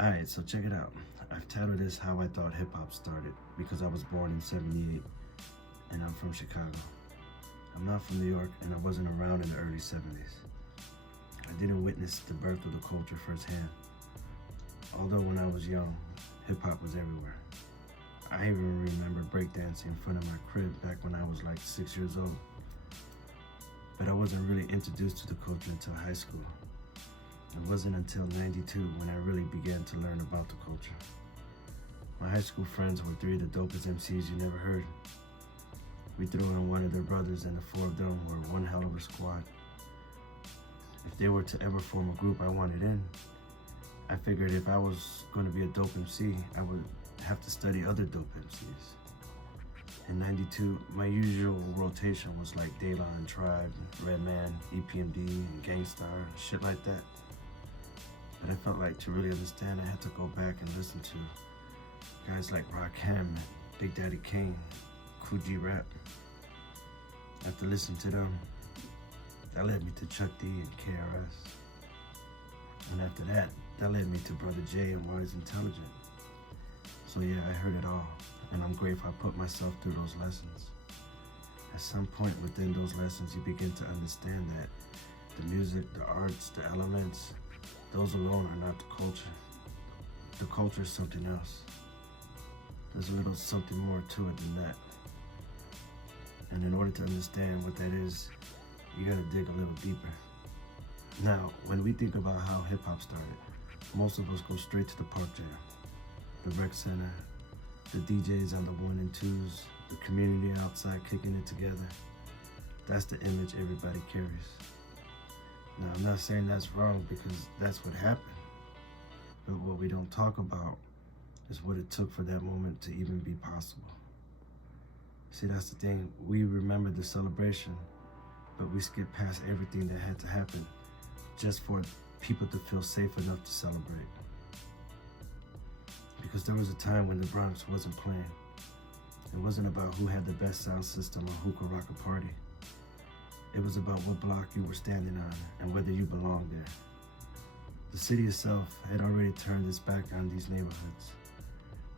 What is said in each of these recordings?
Alright, so check it out. I've titled this How I Thought Hip Hop Started because I was born in '78 and I'm from Chicago. I'm not from New York and I wasn't around in the early '70s. I didn't witness the birth of the culture firsthand. Although when I was young, hip hop was everywhere. I even remember breakdancing in front of my crib back when I was like 6 years old. But I wasn't really introduced to the culture until high school. It wasn't until '92 when I really began to learn about the culture. My high school friends were three of the dopest MCs you never heard. We threw in one of their brothers and the four of them were one hell of a squad. If they were to ever form a group I wanted in, I figured if I was going to be a dope MC, I would have to study other dope MCs. In '92, my usual rotation was like De La and Tribe, Redman, EPMD, and Gangstar, shit like that. But I felt like to really understand, I had to go back and listen to guys like Rakim, Big Daddy Kane, Cool G Rap. After listening to them, that led me to Chuck D and KRS. And after that, that led me to Brother J and Wise Intelligent. So yeah, I heard it all, and I'm grateful I put myself through those lessons. At some point within those lessons, you begin to understand that the music, the arts, the elements, those alone are not the culture. The culture is something else. There's a little something more to it than that. And in order to understand what that is, you gotta dig a little deeper. Now, when we think about how hip hop started, most of us go straight to the park jam, the rec center, the DJs on the 1 and 2s, the community outside kicking it together. That's the image everybody carries. Now, I'm not saying that's wrong because that's what happened. But what we don't talk about is what it took for that moment to even be possible. See, that's the thing. We remember the celebration, but we skip past everything that had to happen just for people to feel safe enough to celebrate. Because there was a time when the Bronx wasn't playing. It wasn't about who had the best sound system or who could rock a party. It was about what block you were standing on and whether you belonged there. The city itself had already turned its back on these neighborhoods.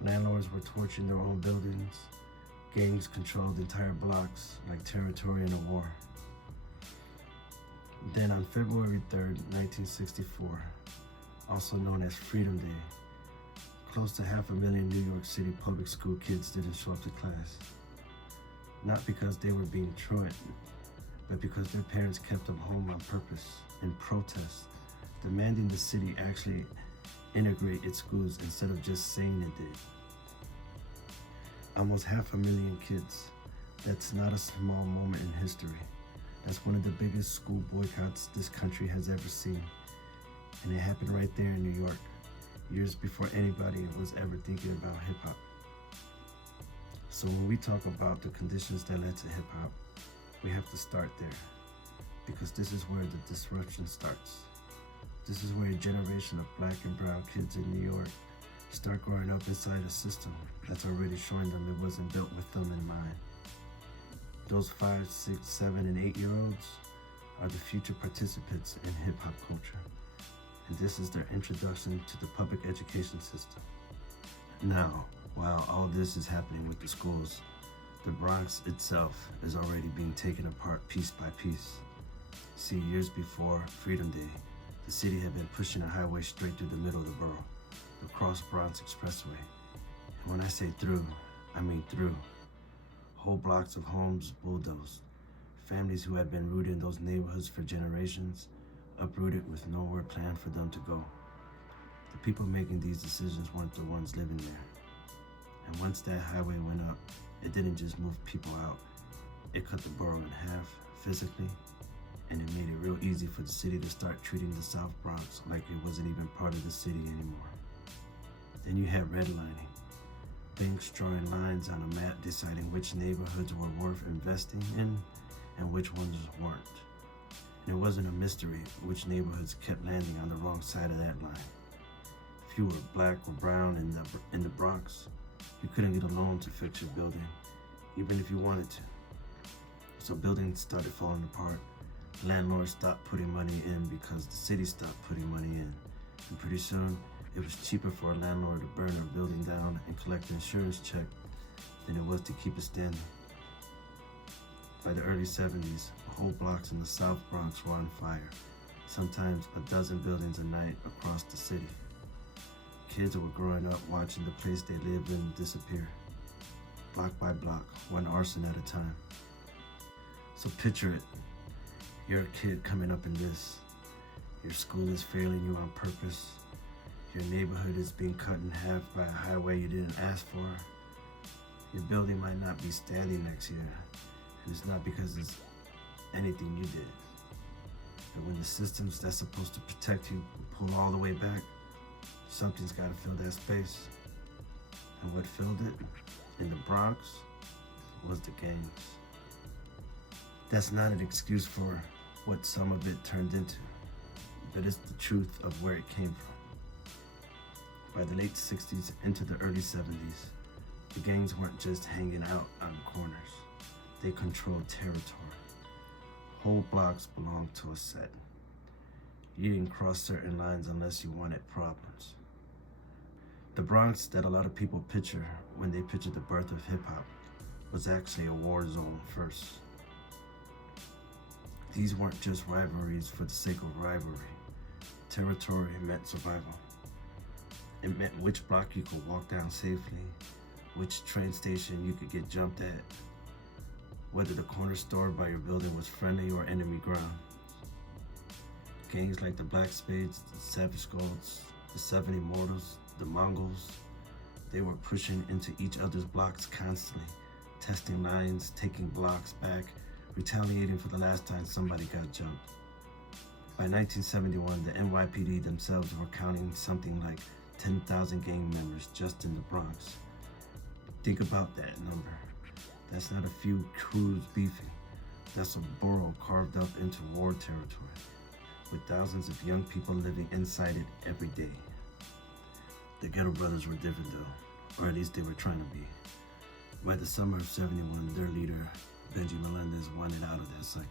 Landlords were torching their own buildings. Gangs controlled entire blocks like territory in a war. Then on February 3rd, 1964, also known as Freedom Day, close to 500,000 New York City public school kids didn't show up to class. Not because they were being truant, but because their parents kept them home on purpose, in protest, demanding the city actually integrate its schools instead of just saying it did. Almost 500,000 kids. That's not a small moment in history. That's one of the biggest school boycotts this country has ever seen. And it happened right there in New York, years before anybody was ever thinking about hip hop. So when we talk about the conditions that led to hip hop, we have to start there, because this is where the disruption starts. This is where a generation of black and brown kids in New York start growing up inside a system that's already showing them it wasn't built with them in mind. Those 5, 6, 7, and 8-year-olds are the future participants in hip hop culture, and this is their introduction to the public education system. Now, while all this is happening with the schools, the Bronx itself is already being taken apart piece by piece. See, years before Freedom Day, the city had been pushing a highway straight through the middle of the borough, the Cross Bronx Expressway. And when I say through, I mean through. Whole blocks of homes bulldozed. Families who had been rooted in those neighborhoods for generations, uprooted with nowhere planned for them to go. The people making these decisions weren't the ones living there. And once that highway went up, it didn't just move people out, it cut the borough in half physically, and it made it real easy for the city to start treating the South Bronx like it wasn't even part of the city anymore. Then you had redlining, banks drawing lines on a map deciding which neighborhoods were worth investing in and which ones weren't. And it wasn't a mystery which neighborhoods kept landing on the wrong side of that line. If you were black or brown in the Bronx, you couldn't get a loan to fix your building, even if you wanted to. So buildings started falling apart. Landlords stopped putting money in because the city stopped putting money in. And pretty soon, it was cheaper for a landlord to burn a building down and collect an insurance check than it was to keep it standing. By the early 70s, whole blocks in the South Bronx were on fire, sometimes a dozen buildings a night across the city. Kids were growing up watching the place they lived in disappear, block by block, one arson at a time. So picture it. You're a kid coming up in this. Your school is failing you on purpose. Your neighborhood is being cut in half by a highway you didn't ask for. Your building might not be standing next year, and it's not because it's anything you did. But when the systems that's supposed to protect you pull all the way back, something's gotta fill that space. And what filled it in the Bronx was the gangs. That's not an excuse for what some of it turned into, but it's the truth of where it came from. By the late 60s into the early 70s, the gangs weren't just hanging out on corners. They controlled territory. Whole blocks belonged to a set. You didn't cross certain lines unless you wanted problems. The Bronx that a lot of people picture when they picture the birth of hip-hop was actually a war zone first. These weren't just rivalries for the sake of rivalry. Territory meant survival. It meant which block you could walk down safely, which train station you could get jumped at, whether the corner store by your building was friendly or enemy ground. Gangs like the Black Spades, the Savage Skulls, the 7 Immortals, the Mongols, they were pushing into each other's blocks constantly, testing lines, taking blocks back, retaliating for the last time somebody got jumped. By 1971, the NYPD themselves were counting something like 10,000 gang members just in the Bronx. Think about that number. That's not a few crews beefing. That's a borough carved up into war territory, with thousands of young people living inside it every day. The Ghetto Brothers were different though, or at least they were trying to be. By the summer of '71, their leader, Benjy Melendez, wanted out of that cycle.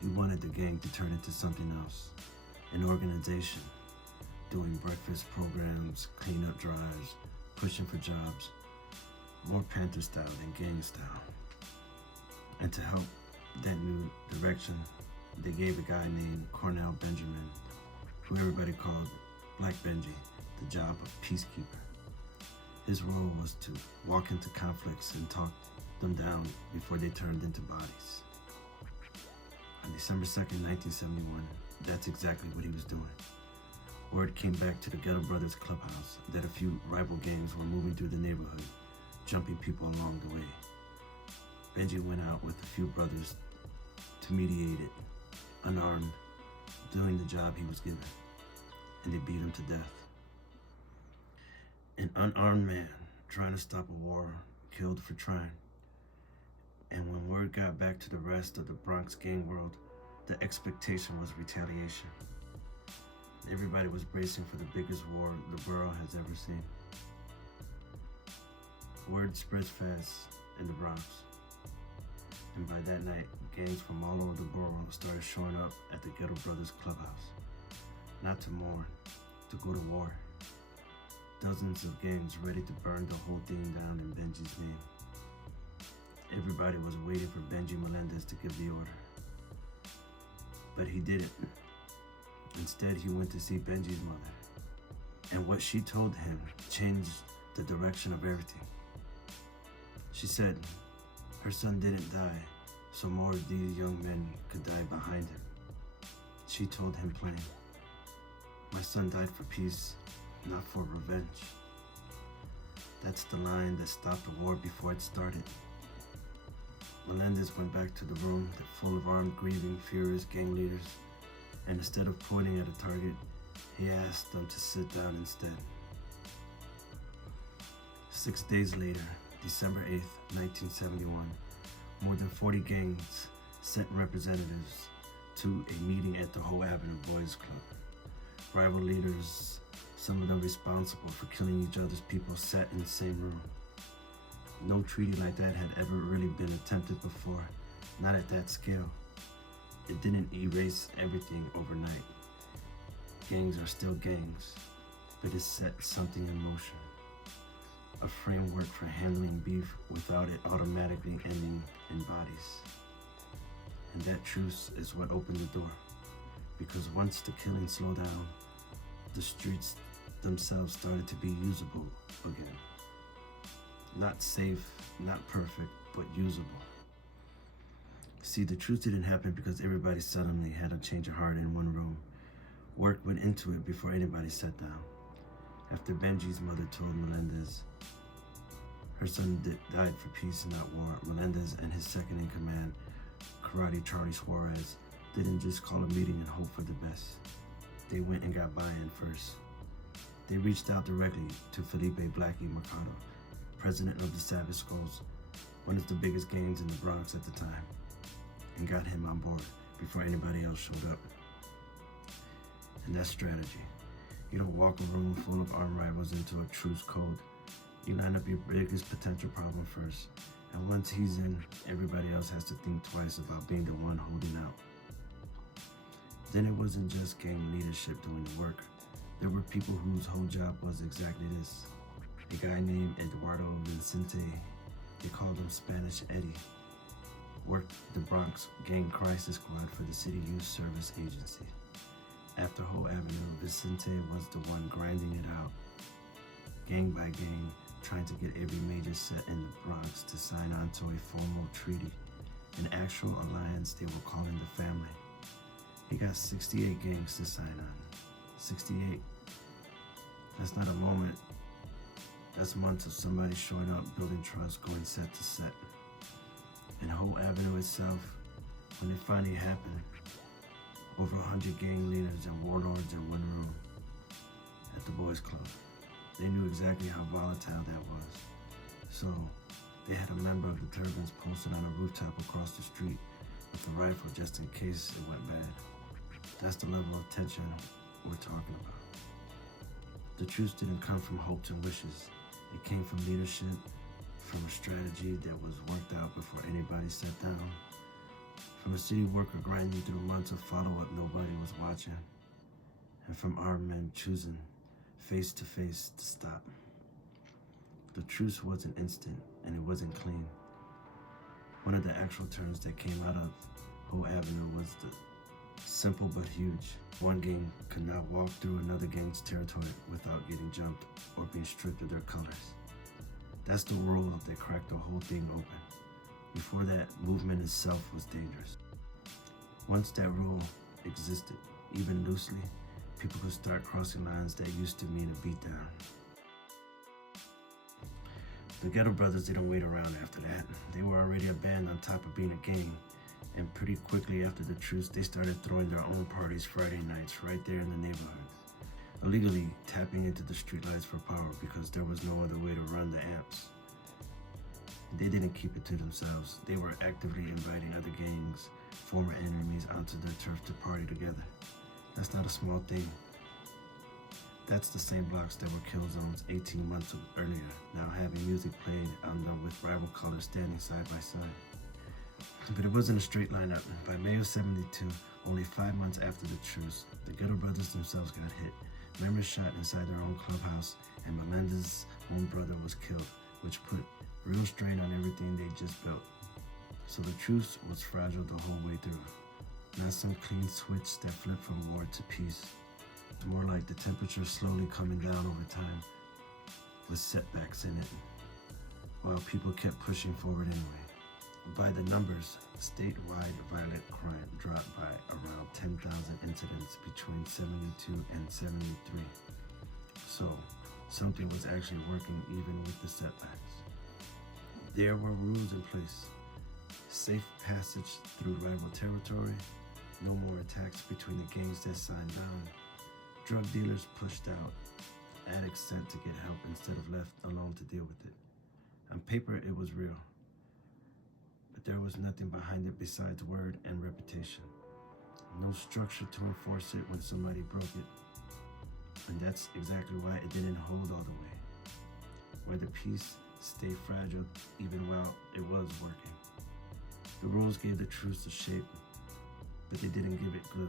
He wanted the gang to turn into something else, an organization, doing breakfast programs, cleanup drives, pushing for jobs, more Panther style than gang style. And to help that new direction, they gave a guy named Cornell Benjamin, who everybody called Black Benjie, the job of peacekeeper. His role was to walk into conflicts and talk them down before they turned into bodies. On December 2nd, 1971, that's exactly what he was doing. Word came back to the Ghetto Brothers clubhouse that a few rival gangs were moving through the neighborhood, jumping people along the way. Benjy went out with a few brothers to mediate it, unarmed, doing the job he was given, and they beat him to death. An unarmed man trying to stop a war, killed for trying. And when word got back to the rest of the Bronx gang world, the expectation was retaliation. Everybody was bracing for the biggest war the borough has ever seen. Word spreads fast in the Bronx. And by that night, gangs from all over the borough started showing up at the Ghetto Brothers clubhouse. Not to mourn, to go to war. Dozens of gangs ready to burn the whole thing down in Benjy's name. Everybody was waiting for Benjy Melendez to give the order. But he didn't. Instead, he went to see Benjy's mother. And what she told him changed the direction of everything. She said her son didn't die, so more of these young men could die behind him. She told him plain, "My son died for peace, not for revenge." That's the line that stopped the war before it started. Melendez went back to the room full of armed, grieving, furious gang leaders, and instead of pointing at a target, he asked them to sit down instead. 6 days later, December 8th, 1971, more than 40 gangs sent representatives to a meeting at the Hoe Avenue Boys Club. Rival leaders, some of them responsible for killing each other's people, sat in the same room. No treaty like that had ever really been attempted before, not at that scale. It didn't erase everything overnight. Gangs are still gangs, but it set something in motion. A framework for handling beef without it automatically ending in bodies. And that truce is what opened the door. Because once the killing slowed down, the streets themselves started to be usable again. Not safe, not perfect, but usable. See, the truce didn't happen because everybody suddenly had a change of heart in one room. Work went into it before anybody sat down. After Benjy's mother told Melendez her son died for peace, not war, Melendez and his second in command, Karate Charlie Suarez, didn't just call a meeting and hope for the best. They went and got buy-in first. They reached out directly to Felipe Blackie Mercado, president of the Savage Skulls, one of the biggest gangs in the Bronx at the time, and got him on board before anybody else showed up. And that's strategy. You don't walk a room full of armed rivals into a truce code. You line up your biggest potential problem first, and once he's in, everybody else has to think twice about being the one holding out. Then it wasn't just gang leadership doing the work. There were people whose whole job was exactly this. A guy named Eduardo Vincenti, they called him Spanish Eddie, worked the Bronx Gang Crisis Squad for the City Youth Service Agency. After Hoe Avenue, Vincenti was the one grinding it out, gang by gang, trying to get every major set in the Bronx to sign on to a formal treaty, an actual alliance they were calling the family. He got 68 gangs to sign on. 68. That's not a moment. That's months of somebody showing up, building trust, going set to set. And Hoe Avenue itself, when it finally happened, over 100 gang leaders and warlords in one room at the Boys Club. They knew exactly how volatile that was. So they had a member of the Turbans posted on a rooftop across the street with a rifle just in case it went bad. That's the level of tension we're talking about. The truce didn't come from hopes and wishes. It came from leadership, from a strategy that was worked out before anybody sat down, from a city worker grinding through months of follow-up nobody was watching, and from our men choosing face to face to stop. The truce wasn't instant, and it wasn't clean. One of the actual terms that came out of Hoe Avenue was the simple but huge. One gang could not walk through another gang's territory without getting jumped or being stripped of their colors. That's the rule that cracked the whole thing open. Before that, movement itself was dangerous. Once that rule existed, even loosely, people could start crossing lines that used to mean a beatdown. The Ghetto Brothers didn't wait around after that. They were already a band on top of being a gang. And pretty quickly after the truce, they started throwing their own parties Friday nights right there in the neighborhood, illegally tapping into the streetlights for power because there was no other way to run the amps. They didn't keep it to themselves. They were actively inviting other gangs, former enemies, onto their turf to party together. That's not a small thing. That's the same blocks that were kill zones 18 months earlier, now having music played on them with rival colors standing side by side. But it wasn't a straight lineup. By May of '72, only 5 months after the truce, the Ghetto Brothers themselves got hit. Members shot inside their own clubhouse, and Melendez's own brother was killed, which put real strain on everything they just built. So the truce was fragile the whole way through. Not some clean switch that flipped from war to peace. More like the temperature slowly coming down over time, with setbacks in it, while people kept pushing forward anyway. By the numbers, statewide violent crime dropped by around 10,000 incidents between '72 and '73. So, something was actually working even with the setbacks. There were rules in place. Safe passage through rival territory, no more attacks between the gangs that signed down, drug dealers pushed out, addicts sent to get help instead of left alone to deal with it. On paper, it was real. But there was nothing behind it besides word and reputation. No structure to enforce it when somebody broke it. And that's exactly why it didn't hold all the way. Why the peace stayed fragile even while it was working. The rules gave the truce a shape, but they didn't give it glue.